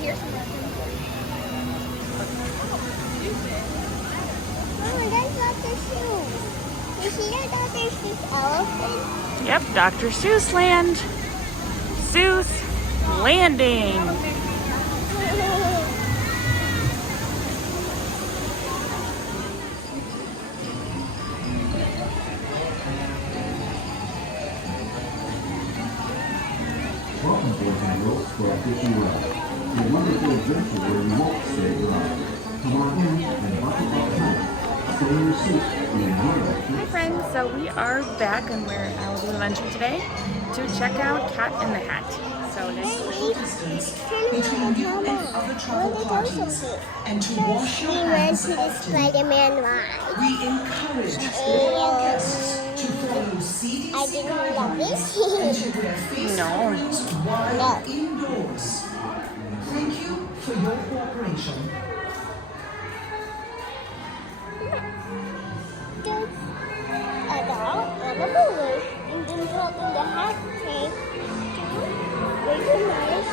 here's some more. Oh, that's Dr. Seuss. You see that Dr. Seuss elephant? Yep, Dr. Seuss Land. Seuss Landing. Welcome, boys and girls, to our Munchkin World. A wonderful adventure where you won't say goodbye. Come on in and buckle up tight. Stay in your seat and enjoy. Hi friends, so we are back and we're at Malibu Adventure today to check out Cat in the Hat. So Between you and other travel parties, and to wash your We went hands to the often. Spider-Man ride. We encourage all guests to follow CDC I didn't love this. and to wear face No. coverings while No. indoors. Thank you for your cooperation. There's a dog and a balloon, and then talking the hat came. Very nice.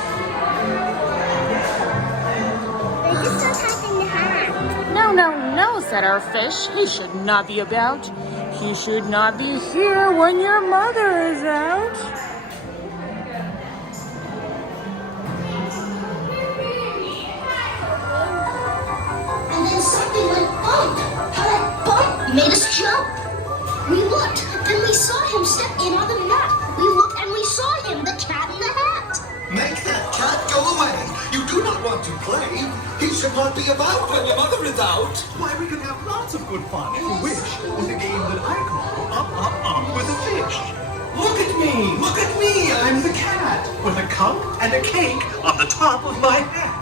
They just got hat in the hat. no, no, no, said our fish. He should not be about. He should not be here when your mother is out. And then something went bump. How that bump made us jump. We looked, and we saw him step in on the mat. We looked, and we saw him, the cat in the hat. Make that cat go away. You do not want to play. He should not be about when your mother is out. Why, we can have lots of good fun, if you wish, with a game that I call Up with a Fish. Look at me! Look at me! I'm the cat, with a cup and a cake on the top of my hat.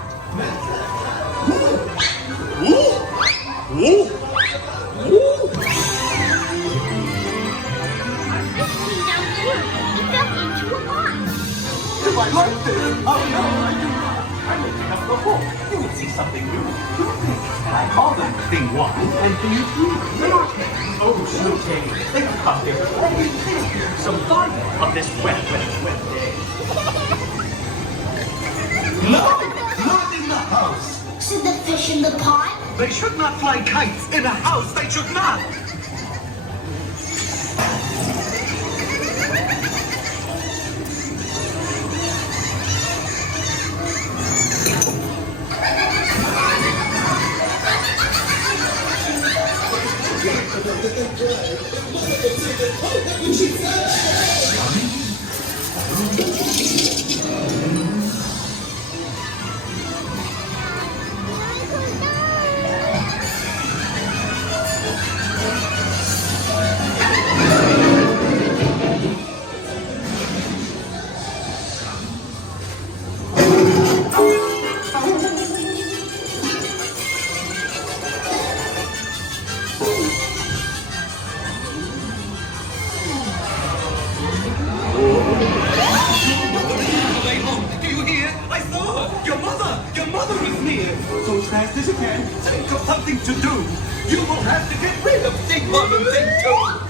Ooh! Ooh! Ooh! Down there, he fell into a pond. Do I like this? Oh no, I do not. I'm looking up the book. You will see something new. And I call them Thing 1 and Thing 2. They are tame. Oh, so tame. They have come here to play. Some fun on this wet day. No! Not in the house! Said the fish in the pond. They should not fly kites in a house. They should not! Do you hear? I saw her! Your mother is near! So as fast as you can, think of something to do! You will have to get rid of Thing 1 and Thing 2!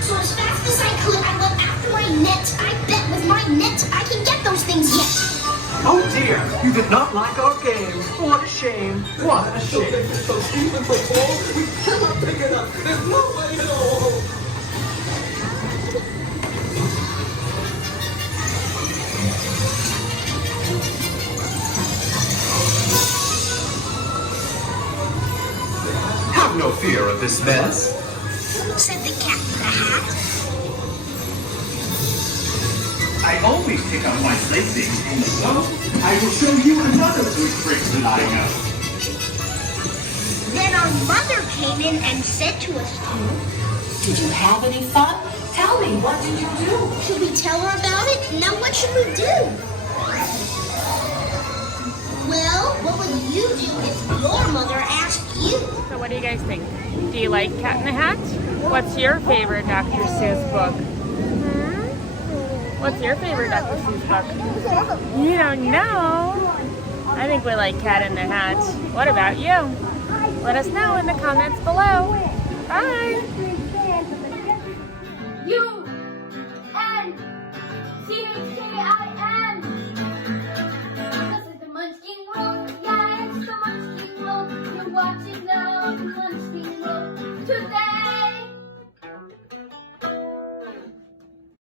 So as fast as I could, I went after my net. I bet with my net, I can get those things yet. Oh dear, you did not like our game. What a shame. What a shame. So even before, we cannot pick it up. There's no way at all. Have no fear of this mess. Said the cat in the hat. I always pick up my playthings in the snow. I will show you another good trick that I know. Then our mother came in and said to us, Did you have any fun? Tell me, what did you do? should we tell her about it? Now what should we do? Well, what would you do if your mother asked you? So What do you guys think? Do you like Cat in the Hat? What's your favorite Dr. Seuss book? What's your favorite Dr. Seuss book? You don't know. I think we like Cat in the Hat. What about you? Let us know in the comments below. Bye.